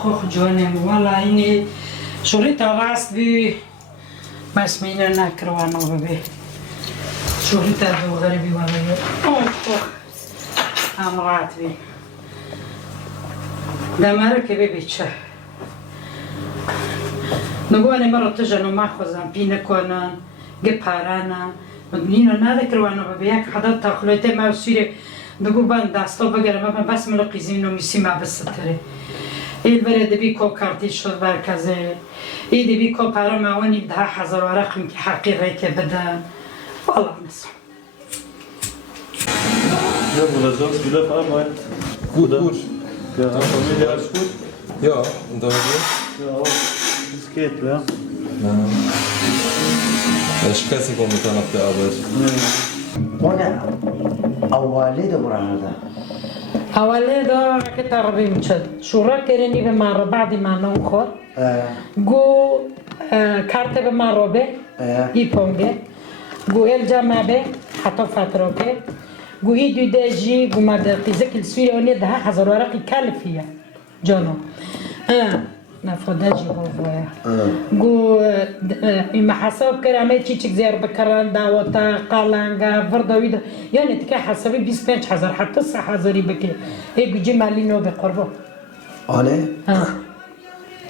خوخ جانم والا اینی شوری تا راست بی بس مینه نکروانو ببی شوری تا دو غریبی والا امرات بی دماره که ببی چه نگوانه مرا تجنو مخوزم پینه کنن گپارانن اینو نکروانو ببی یک حداد تا خلویته موسیره دگو بند دستا بگیرم من بس ملو قیزینو میسی ما بستره اید بره دبی کو کارتی شد برکزه اید دبی کو پارا موانی 10,000 ورقم که حقیقی که بدن والله نسم Ja, oder sonst wie läuft Arbeit? Gut, gut. Ja, Familie, alles gut? Ja, und da bei dir? Ja, auch. Es geht, ja. Ja. Ja, stressig momentan auf der Arbeit. هنا أولاد برهذا اوله دا که تقریبا شد شورا کردنی به من رو بعدی من نخور گو کارت به من رو به ای پونگه گو الجامعه به حتی فتره که گو ای دو دجی گو مرد قیزه کل سویه اونی 10,000 ورقی کلفیه جانو نفوده جی بوده گو این حساب کرده چی چیک زیر بکرن دعوتا قلنگا ورداویده یعنی تکه حسابی 25,000 حتی 3,000 بکه ای گوجی مالی نو به قربا أنا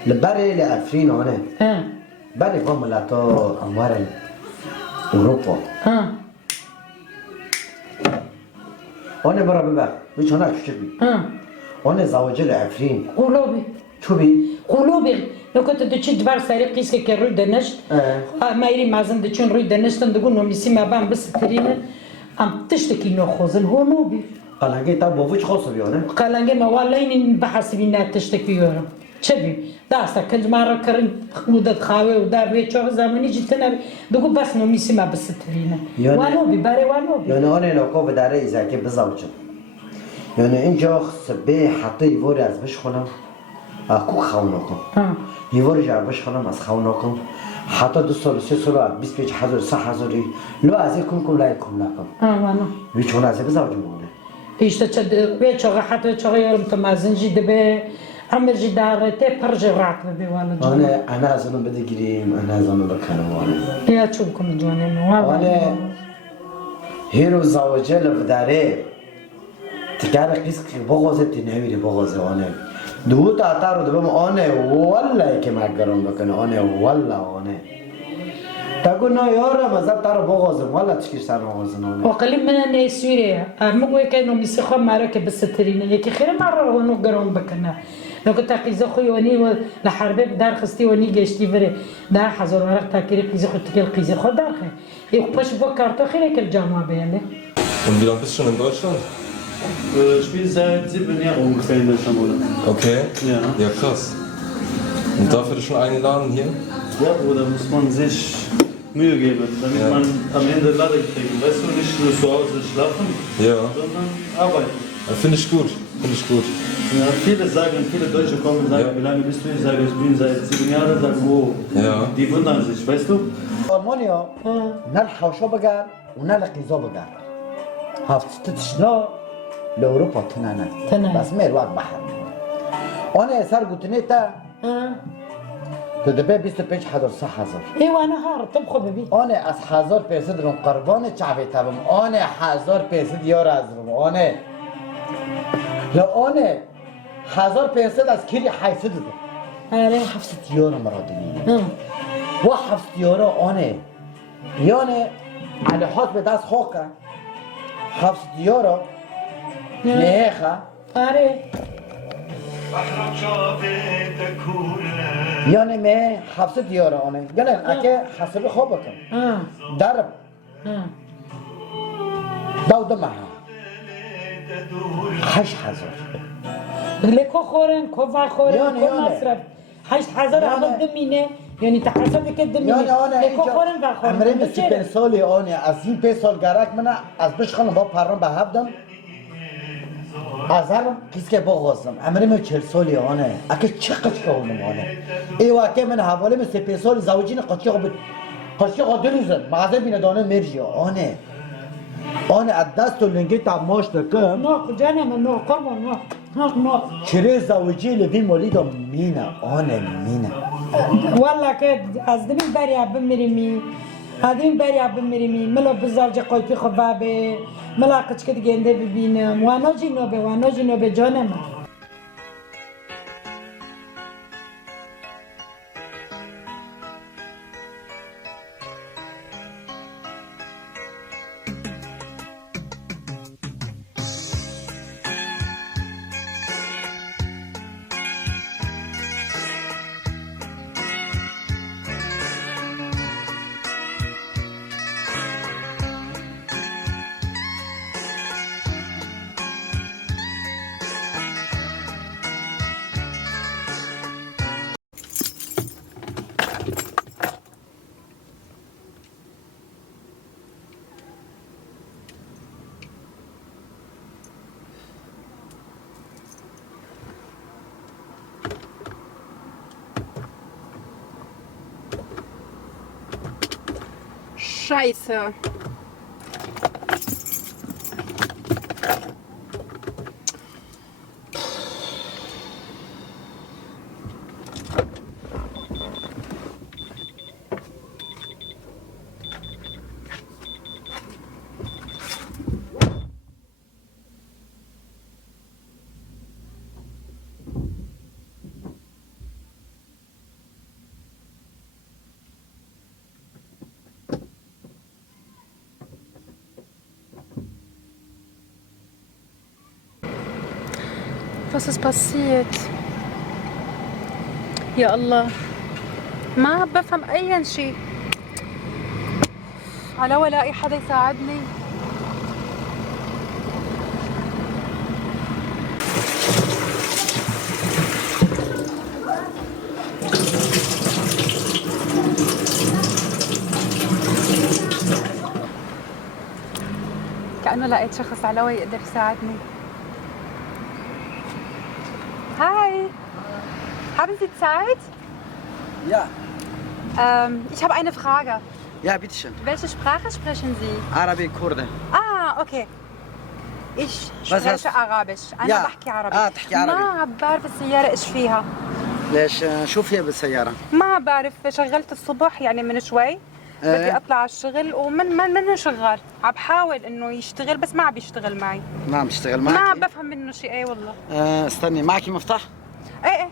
لبري لأفرين أنا ها بري قام لاتو أموال أوروبا ها أنا برا ببا وش هناك شو بي ها أنا زوجي لأفرين قلوبي شو بي قلوبي لو كنت دچی دبار سری قیس که روی دنشت ما ایری مازن دچون روی دنشتن دگو نمیسی ما بام بس ترینه ام تشتکی نو خوزن هو نوبی قلنجي تا بوفيش خاصة بي أنا قلنگه ما والله این بحثی نه تشتکی یورم چه بی داستا کنج مارا کرن مدت خواهی و در به چه زمانی جیت نبی دگو بس نمیسی ما بس ترینه وانو بی بره وانو بی يعني أنا لو كوب داره إذا كي بزوجي يعني إنجا سبي حتى يوري از بش خونم أكو خوناكم يوري جا بش خونم از خوناكم حتی 2 سال 3 سال 25,000 3,000 لو از يكون لا يكون لكم وانو ويشون از بزوجي مونه ایشته چه به چه حتی چه یارم تو مازن جیده به عمر جی دارته پرج رات به والا جان أنا أظن بدي قريم أنا أظن بكلم أنا یا چوب کم جوانه والا أنا هيرو زوجي لفداره تكاره قيس بغوزة تنهيري بغوزة أنا دو تعتارو دبم أنا والله كما قرون بكنا أنا والله أنا تقول نا يارا مازال تارو بغوزم والله تشكيش تارو بغوزم أنا وقلیل من نسویره مگوی که نو میسخو ماره که بسترینه یکی خیلی مره رو نو گرام بکنه لو که تقیزه خوی ونی و لحربه در خستی ونی گشتی بره 10,000 ورق تاکیری قیزه خود تکل قیزه خود درخه یک پاش با کارتو خیلی کل جامعه بیانده Und wie lange bist du schon in Deutschland? Ich spiele seit 7 Jahren ungefähr in Deutschland, Bruder. Okay. Ja. Ja, krass. Und dafür ist schon eingeladen hier? Ja, Bruder, muss man sich Mühe geben, damit man am Ende Lade kriegt. Weißt du, nicht nur zu Hause schlafen, Ja. sondern arbeiten. Finde ich gut. Finde ich gut. Ja, viele Deutsche kommen und sagen, wie lange bist du? Ich sage, ich bin seit 7 Jahren. Sagen, wo? Ja. Die wundern sich, weißt du? ألمانيا نال حوشة بقى ونال قيزة بقى هفت تشنا لأوروبا تنانا بس مير وقت بحر أنا سر قلت نيتا تدبي 25,000 6,000 ايوه انا هار طبخه ببي أنا از 1,000 پیسد رم قربان شعبي تبم أنا 1,000 پیسد یار از رم أنا لا أنا 1,000 پیسد از کلی حیثد دم آره 7 یار مرادنی و 7 یار أنا یعنی على حد به دست خوکه 7 یار نهخه آره یعنی من 700 یار آنه یعنی اگه حساب خوب بکن درب دو معها 8,000 لکو خورن کوفا خورن یعنی کو مصرف 8,000 عمل دمینه یعنی تحسب که دمینه یعنی آنه لکو خورن و خورن امره به 35 سالی آنه از این 5 سال گرک من از بش خانم با پران به هفدم ازرم کس که بغازم امره من 40 سالی آنه اگه چه قچه اونم آنه ای واقع من حواله من 35 سال زوجین قچه قدلوزن مغازه بینه دانه مرجی آنه از دست و لنگی تا ماش دکم نه جانم نه قربان نه چرا زوجی لبی مولیدا مینه آنه مینه والله كد أصدمي بريا بمرمي هذين بريا بمرمي ملا بزارج قلبي خبابة ملا قش كده جنده ببينم وانا جنوبه جانم Scheiße. Was ist passiert? يا الله ما بفهم أي شيء. على ولا ألاقي حدا يساعدني. كأنه لقيت شخص علوي يقدر يساعدني. Hi, haben Sie Zeit? Ja, Ich habe eine Frage. ja, bitteschön. Welche Sprache sprechen Sie? Arabi, Kurde. Okay. Ich Was spreche hast- Arabisch. أنا Ja. بحكي عربي. تحكي عربي. ما بعرف السيارة إيش فيها. ليش شو فيها بالسيارة؟ ما بعرف شغلت الصبح يعني من شوي. بدي أطلع على الشغل منه شغال. عم بحاول إنه يشتغل بس ما عم بيشتغل معي. ما عم تشتغل ما معك؟ بفهم منه شيء أي والله. استني معك مفتاح؟ إيه.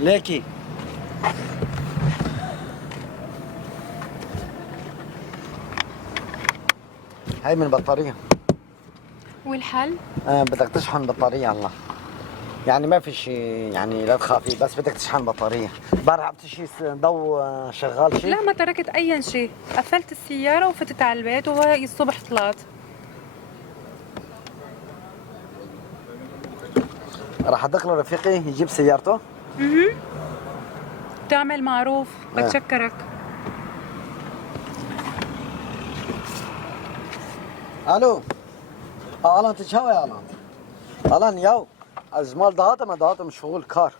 ليكي هاي من البطارية. والحل؟ بدك تشحن بطارية الله. يعني ما في شيء يعني لا تخافي بس بدك تشحن بطارية. امبارح عملت شيء ضو شغال شيء؟ لا ما تركت أي شيء. قفلت السيارة وفتت على البيت وهي الصبح طلعت. راح ادخله رفيقي يجيب سيارته. تعمل معروف. بتشكرك. الو الان تشاوي الان الان ياو از مال دهاتم شغل کار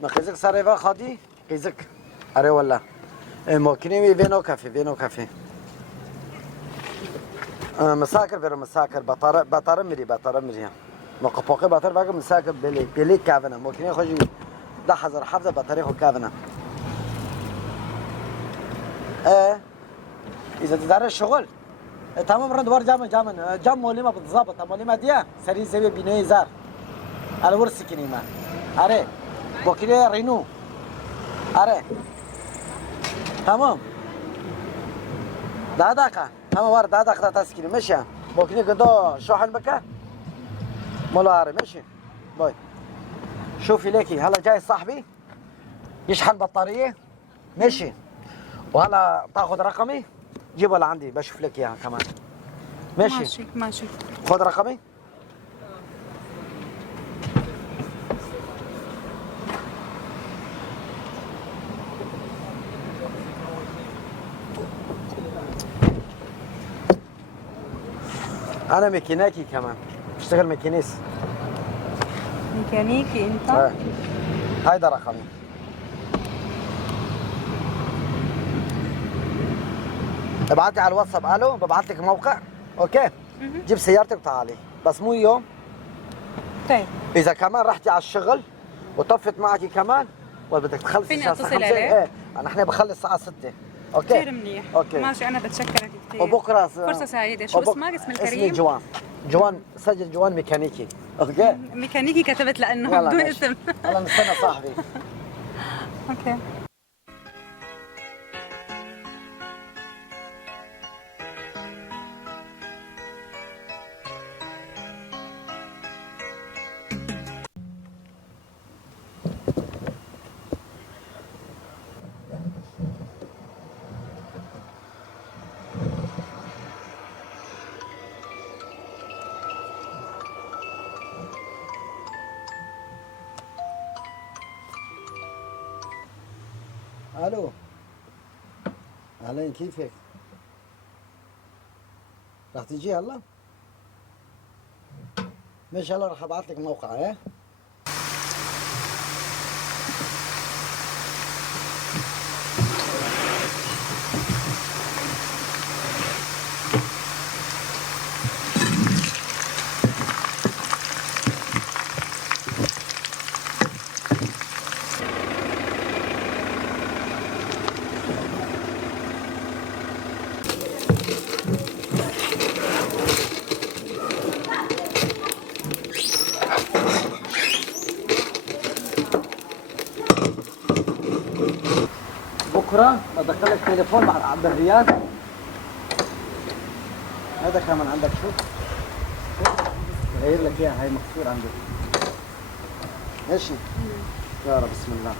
ما قیزک سر و خادی قیزک اره والله ماکینی وینو کافی مساكر برو مساكر بطاره میری ما قپاقه بطار بگم مساكر بلی کافنه ماکینی خوشی 10,000 حفظه بطاری خو کافنه اذا تدار الشغل تمام رد دوار جام موليمه بالضبط موليمه دي سري زي بيني زار على ورث كنيمه اره بوكيلي رينو اره تمام داداكا تمام ور داداك تسكيني ماشي بوكيلي قدو شحن بك مولا اره ماشي باي شوفي ليكي هلا جاي صاحبي يشحن بطاريه ماشي وهلا تاخذ رقمي جيبه لعندي بشوف لك اياها كمان ماشي خذ رقمي انا ميكانيكي كمان، بشتغل ميكانيس. ميكانيكي انت؟ ايه هيدا رقمي. ابعتي على الواتساب الو، ببعت لك موقع. اوكي؟ جيب سيارتك وتعالي، بس مو اليوم. طيب اذا كمان رحتي على الشغل وطفت معك كمان ولا بدك تخلصي فيني الساعه أتصل 5؟ عليك؟ ايه نحن بخلص الساعه 6. اوكي كثير منيح. اوكي ماشي انا بتشكرك كثير. وبكره فرصة سعيدة. شو اسمك؟ اسم اسمي الكريم؟ جوان. جوان، سجل جوان ميكانيكي. اوكي ميكانيكي كتبت لانه يلا بدون ماشي. اسم. يلا نستنى صاحبي. اوكي. الو اهلين، كيفك؟ راح تجي هلا؟ ماشي هلا راح ابعث لك موقع. ايه بكره بدخلك تليفون مع عبد الرياض. هذا كمان عندك. شوف غير لك اياها، هاي مكسور عندك. ماشي يا رب بسم الله.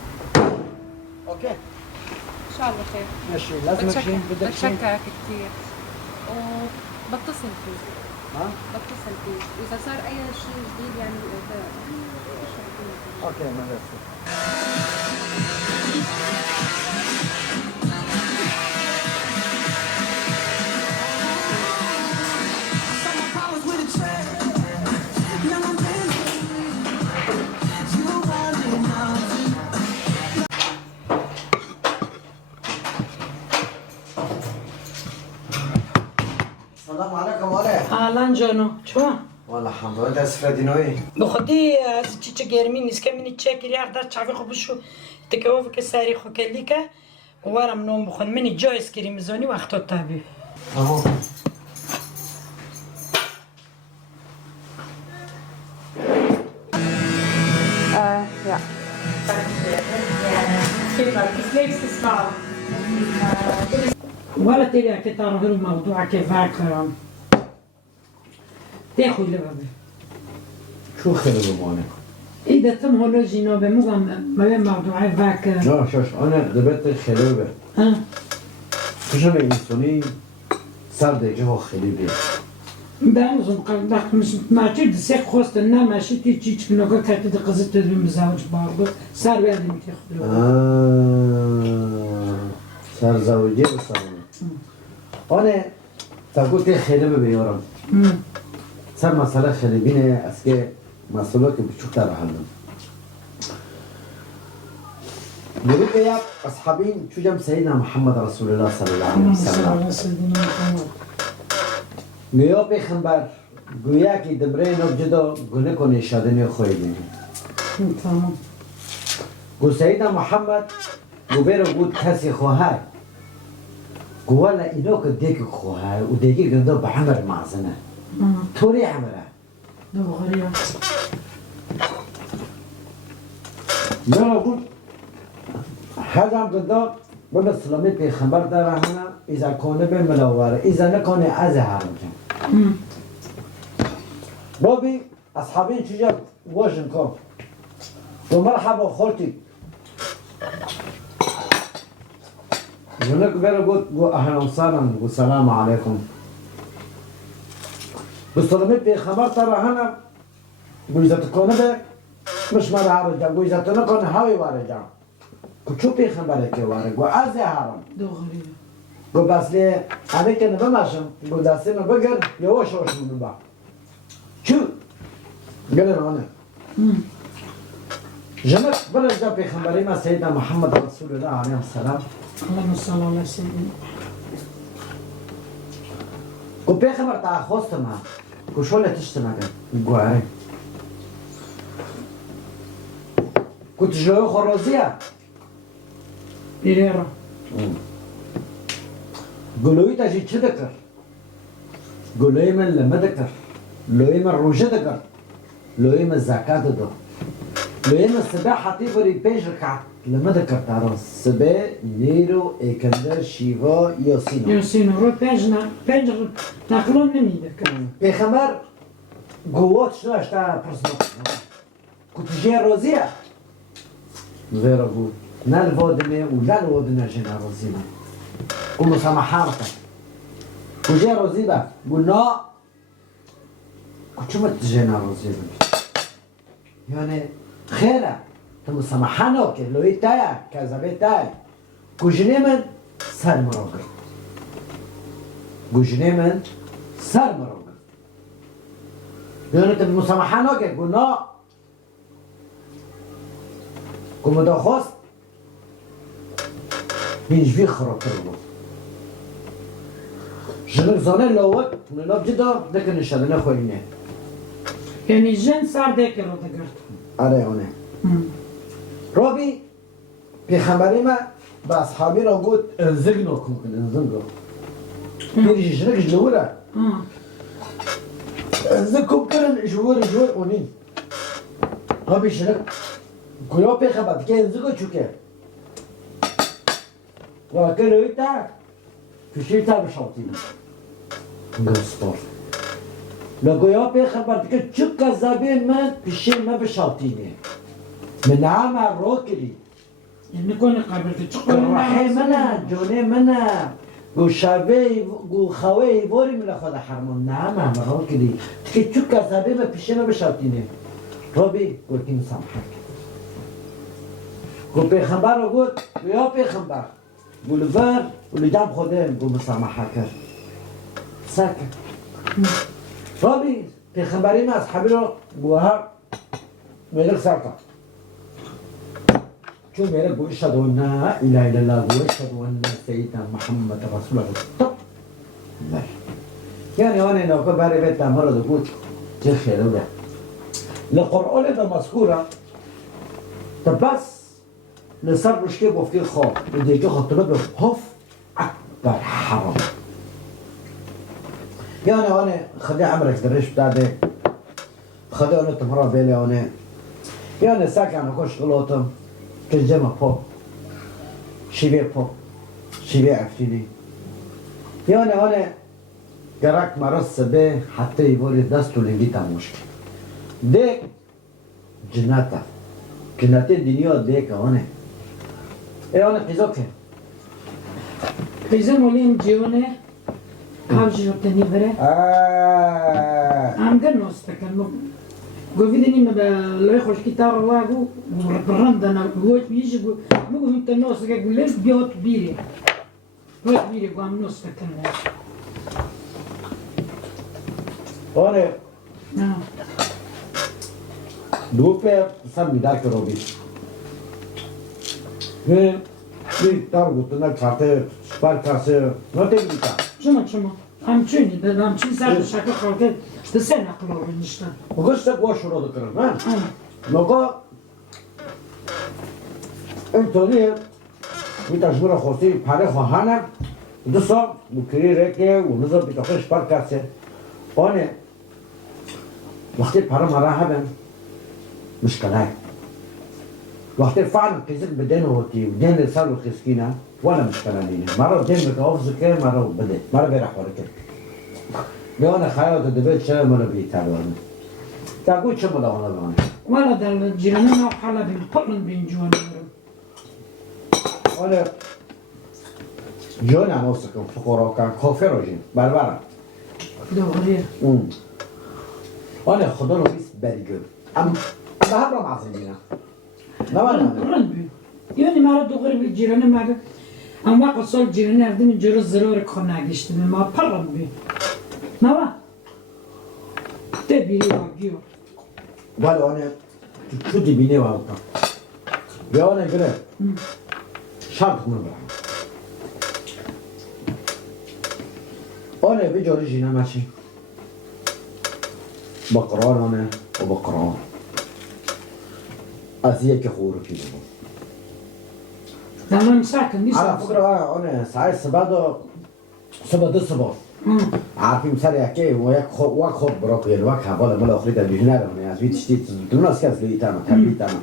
اوكي ان شاء الله خير. ماشي. لازم شيء بدك شيء. بتشكرك كثير وبتصل فيك. ها بتصل فيك اذا صار اي شيء جديد يعني. اوكي ما بس. السلام عليكم ولي. اهلا جانو، شو؟ والله الحمد لله. انت سفردينوي؟ بخدي تشيتش جيرمين نسكمني تشاكر يا اخدر تعرفي خبشو تكوفك الساري خكليكا ورا منهم بخن مني جويس كريم زوني وقتو تابي. اهو يا ولا تبي تعرف الموضوع كيفاك تاخذ لبابي. شو خير بمانك؟ إذا تم هلو جنوب مو ما بين موضوع فاك. لا شوش أنا دبت خلوبة. ها. كشان إنساني سرد جهة خلوبة. بعمزم قلبك مش ما تجد سيق خوست النام ماشي تيجي تكنوكا كاتد قزت تدري مزاوج برضو صار بهذا المتاخد. صار زوجي بصار. أنا تقول خلوبة بيورم. صار مسألة خلوبينه أسكي مسألة كبيشوك تراهنم. قلت يا أصحابين شو جم سيدنا محمد رسول الله صلى الله عليه وسلم. گویا پیغمبر گویا که دمره نبجدا گونه کنه شادنی خوی بینی. تمام. گو سیدنا محمد گو بیرو گود کسی خواهد. گو والا اینو که دیگه خواهد و دیگه گنده به عمر معزنه. توری عمره. دوغریا. نه گود هزم گنده بله سلامی پیغمبر در همه ایزا کنه به ملاوره ایزا نکنه از حرم کن. بابي أصحابين شجر وجنكم ومرحبا خالتي هناك بيرا قلت أهلا وسهلا والسلام عليكم بسلامي بخبر ترى هنا إذا تكون مش مرة رجع وإذا تكون هاوي ورجع كشوف بخبرك وارج وعز هرم دوغریا. گو بس لی همه که نبمشم گو دستی ما بگر یواش یواش من با چو گلن آنه جمعت برش دا پیغمبری ما سیدنا محمد رسول الله علیه السلام اللهم صل على سيدنا گو پیغمبر تا خواست ما گو شوله تشت نگه گو اره گو تجلوه خورازیه بيريرا گلوی تا چه دکر گلوی من لمه دکر لوی من روژه دکر لوی من زکات دو لوی من سبه حتی بری پیش رکعت لمه دکر تارا سبه نیرو ایکندر شیوا یاسینا ياسين رو بيج تاكلون نميدة پیغمبر گوات شنو اشتا پرسنو کتجه روزیه زیرا گو نل وادنه و لل وادنه جنا روزینا گو مسامحه بکن کجه روزی با گو نا کچومت جنا روزی با یعنی خیره تو مسامحه نکن لوی تایه کذبه تایه کجنه من سر مرا گرد گوشنه من سر مرا گرد یعنی تو مسامحه نکن گو نا گو مداخواست هیچ خراب کرد جنگ زانه لاوت نلاب جدا دکن شدنه خوینه يعني جن صار ديك رو دقرت آره آنه رابی پیغمبری ما به اصحابی را گفت انزگ نکن انزگ بیری جنگ جلوره انزگ کن کرن جور اونین رابی جنگ گویا پیغمبر که انزگو چوکه و که روی تا کشی تا بشاطینه گستار لگویا پیغمبر که چو کذابه من پیشه ما بشاطینه من عمر رو کری يعني كون قبل تشقل رحی منه جونه منه گو شبه گو خواه واری من خود حرمان نعم عمر رو کری که چو کذابه من پیشه ما بشاطینه رابی گو که مسامحه گو پیغمبر رو گفت گویا پیغمبر گو لور و لجام خوده گو مسامحه کرد ساکت رابی پیغمبری ما اصحابی رو گوهر ملک سرکا چون ملک گو اشهد ان لا اله الا الله گو اشهد ان سیدنا محمد رسول الله طب یعنی آن نوکه برای بیت امر رو گفت چه خیره ده لقرآن ده مذکوره تا بس نصر رشته گفتی خواه و دیگه خاطره به حف اکبر حرام یعنی آن خدای عمرک درش داده خدای آن تمرا بیلی آنه یعنی ساک آنه کش غلطم که جمع پا شیوه افتینی یعنی آنه گرک مرز سبه حتی ایوری دست و لنگی تموش کن دیک جنتا جنت دنیا دیک آنه آنه قیزا که قيزم ولين جيونه هاوجي وقتني بري عم قنوس تكلم قوفيدني ما لا يخرج كتار واقو برند انا قوت بيجي مو انت نوس قال لي بيوت بيري بيوت بيري قام نوس تكلم آنه نعم دو पे सब मिला करोगे फिर تار گفتن کارت سپار کاسه نتیجه میکنه شما هم چونی دادم چی سر شکل خالقه دسته نقلو نشته مگه گوش رو دکرم نه مگه اینطوری میتاجور خواستی پاره خواهانه دوستا بکری رکه و نزار بیتاخه سپار کاسه آنه وقتی پاره مراحبن مشکلات وقتی فعلا قیزک بدن هوتی و دین رسال و خسکینه ولا مشكلة لينا مرة دين بتوفز كه مرة بدأ مرة بيرح ورا كه لو أنا خيال تدبيت شيء مرة بيتابعنا تقول شو ملا أنا بعنا ولا ده الجيران حالا بين بينجون أنا جون أنا وصلكم فقراء كان كافر رجيم بربرة دوريه أنا خدا رو بيس بريجر أم هبرة معزمينا لا رند بي يعني مرة دغري بالجيران مرة اما قصول جیرانی اردیم جلو زرار کن نگشتیم ما پرم بیم نوا ده بیری آگیو ولی آنه تو دیبینه و آنها بیا آنه بره شرط کنه برم آنه به جاری جینه ماشی با قرآن آنه و با قرآن از یک خورو پیده بود دلم ساکن نیست على فكرة أنا ساعات صبا دو صبا عارفين مثال يحكي وياك خب براكو يعني واك حبالة ملا أخريتا بيجنالهم يعني عزبي تشتيت دوناس كاس لي تاما تربي تاما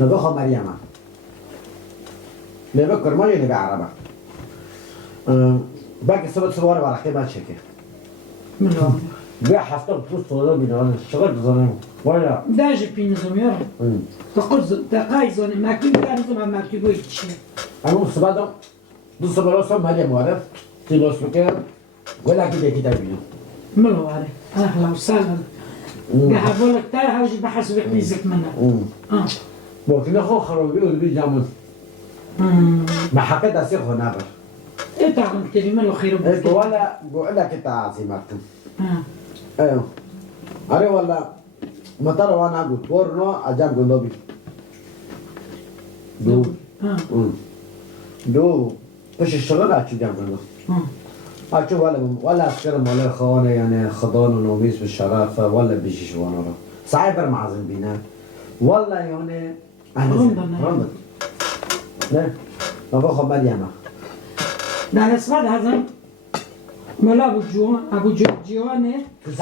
نبخو مريم نبكر ما ينبع عربة باقي صبا صبا ولا حكي ما تشكي ملو بيع حفتة بطوس طولة بينا شغل بظنهم ولا داجي بينزم يرى تقول دقاي زوني ماكي بيانزم ماكي بويتشي أنا صبا دو صبا لو صبا مريم وارد تلوس بكير ولا كده كده بينا ملو عليه أهلا وسهلا قاعد تعال هاوجي بحسب ميزك منها ممكن أخو خروجي ولا جامون ما حكيت أسير هنابر إيه تعلم كلمة لو خير إيه ولا بقول لك أنت عزيمتكم أيوه أري ولا مطر وانا أقول ورنو أجاب قلبي دو إيش الشغل أشوف جام قلبي أشوف ولا أسكر ماله خوانه يعني خضان ونوميس بالشرافة ولا بيجي شوانا سايبر معزم بينا ولا يعني رمضان لا ما باخذ مليانة لا الأسود هذا ملا أبو جوانه $9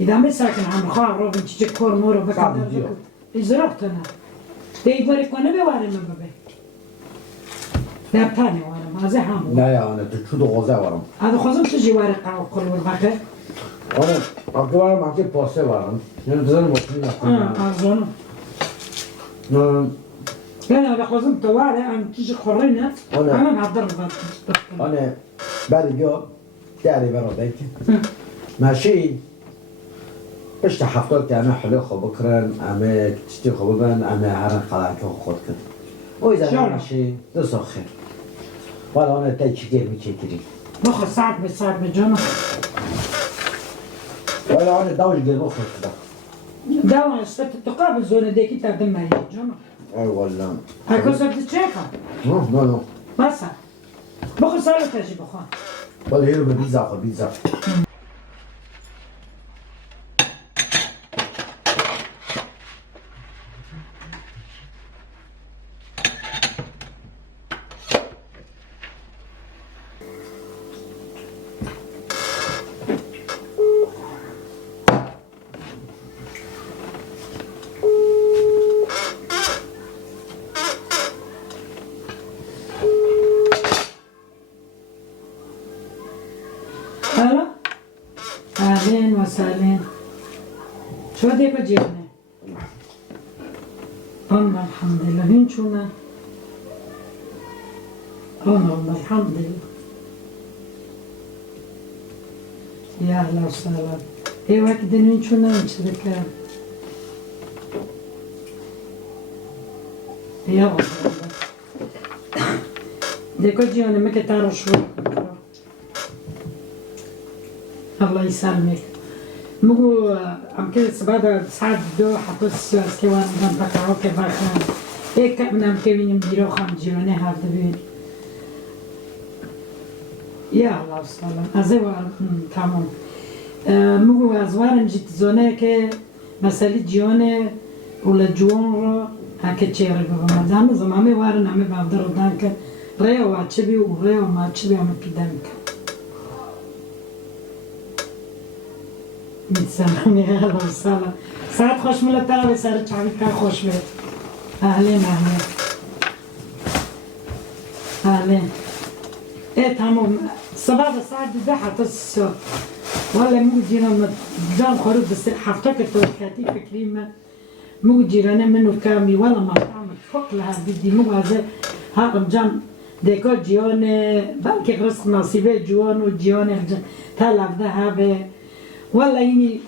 إذا ما ساكن عم خاف روبن تيجي كور مورو بكذا إزرقتنا ده يبارك وانا بوارم بابا لا بتاني وارم هذا حامو لا يا أنا تشود غزة ورم هذا خزم تجي وارق أو كل والباقي أنا أقول ما كي باسة ورم يعني تزال مطمئن أظن أنا هذا خزم تواري أم تيجي خورينا أنا معذر أنا بعد اليوم تعري برا بيتي ماشي باش حفظت أنا حلو خبكرن أما تشتي خبكرن أما عرن قلعك وخود كده وإذا ماشي ده خير ولا أنا تاجي متشكرين مخ ساعة بساعة بجمع ولا أنا دوج جل مخ كده داون اشتت تقابل زونة ديكي تقدم معي جمع أي والله هاكو صرت تشيكا نو بس بخو سالة تجي بخو ولا هيرو بيتزا بيتزا أهلين وسهلين شو ديك جيبنا؟ الله الحمد لله هين شونا؟ الله الحمد لله يا أهلا وسهلا إيه وقت هين شونا نشركها يا الله ديكو جيونا ما كتعرف شو الله يسلمك مو عم كده سبادة ساعد دو حطوس سكوان من بكرة كباخان هيك من عم كوين مديرو خام جيراني هذا بين يا الله وسلام أزوار تمام مو أزوار جت زونه که مسئله جیانه ولا جوان را هک چهره بابا مدام زمامه وارن همه بابدار دان که ریا و چبی و ریا و ما چبی همه پیدا میکن سلام يا هلا وسهلا ساعات خوش ملتا بسر چاویکا خوش بید اهلين اهلين ايه تمام صباح الساعة 12 حتى الصبح والله مو جينا دام خروج بس حفتك التوكاتي في كلمة مو جيرانا منو كامي ولا ما تعمل فوق لها بدي مو هذا ها رمجان ديكو جيون بانكي رزق نصيبه جوان وجيون تلف ذهبه والله يعني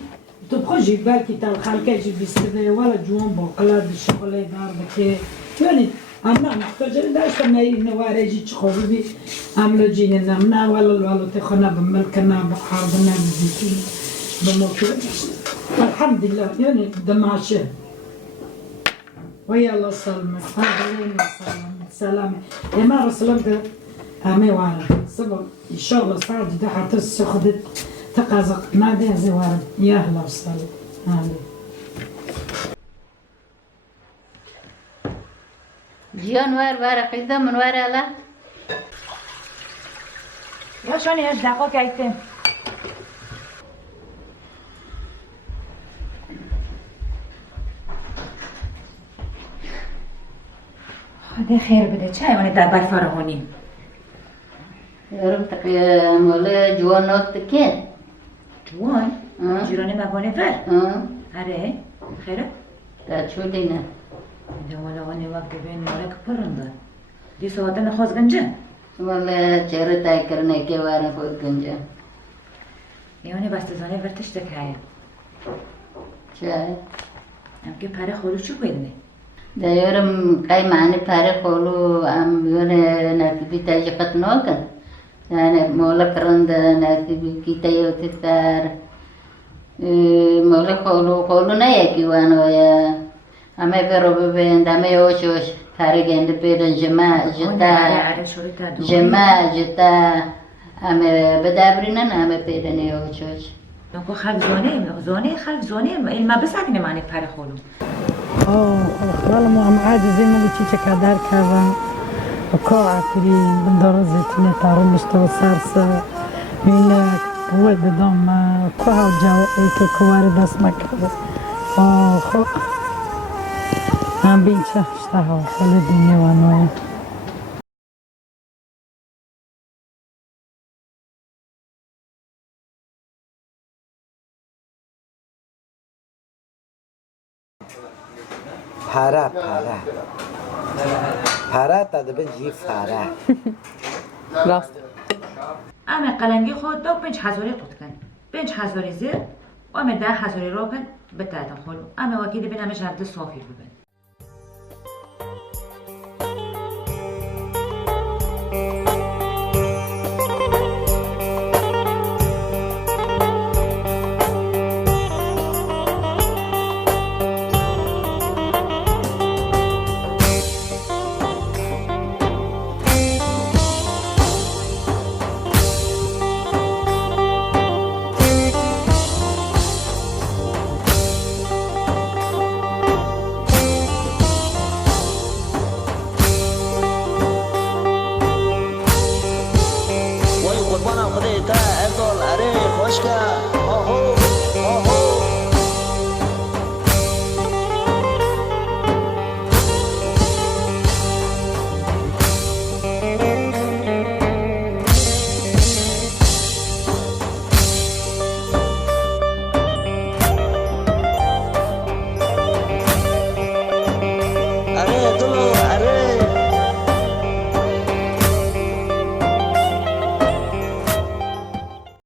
تبخجي بالكي تال خالك يجي بيستبه ولا جوان بقلا بالشغل دار بكي يعني اما محتاج داشتم نوارجی چخوری بی عملو جینم نه ولا تخنا بملكنا بحاربنا بالزيتون بموكل الحمد لله يعني دمعشه ويا الله سلمك هذا سلامة يا ما رسلمك همي وارد صبر ان شاء الله صعد ده حتى سخدت تقازق ما ده زوار يا اهلا وسهلا اهلا جيان وار قيدة من وار على يا شوني هاش دقوق عيتين خدا خير بده چای من در برفارهونی يرم تقي مولا جوان نوت كين جوان جيراني مباني فر آره خیره تا شو دينا ده ولا واني وقت بين ولا كبرنده دي سواتنا خاص گنجه مولا چهره تای کرنے کے وارا خود گنجا يعني بس تزاني ورتش دكاية چای ام که پره خورو چو بدنی ده يرم كاي معني پاره خولو ام يونه ناسبي تاجي قطنوكن يعني مولا کرند ناسبي کی تایو تسار مولا خولو نيكي وانو يا همه برو ببند همه اوشوش تاره گنده پیدن جمع جتا همه بدابرینن همه پیدن اوشوش نکو خلق زانه خلق زانه ما بس اگه معنی پره خورو والله ما عادي زي ما قلت لك هذا كذا وقاعة كريم بندور زيتونة تعرف مستوى صارصة ميلك بود دم كوها جو إيك كواري بس ما كذا خو هم بينشة اشتهوا كل الدنيا وانوي پره تا دبن جی فره راست اما قلنگی خود دو 5000 قط کن 5000 زیر و اما 10000 رو کن بتاعتم خلو اما وکیل بین همه جرد صافی ببین وای قربانم خدای تا افضل اره خوشگه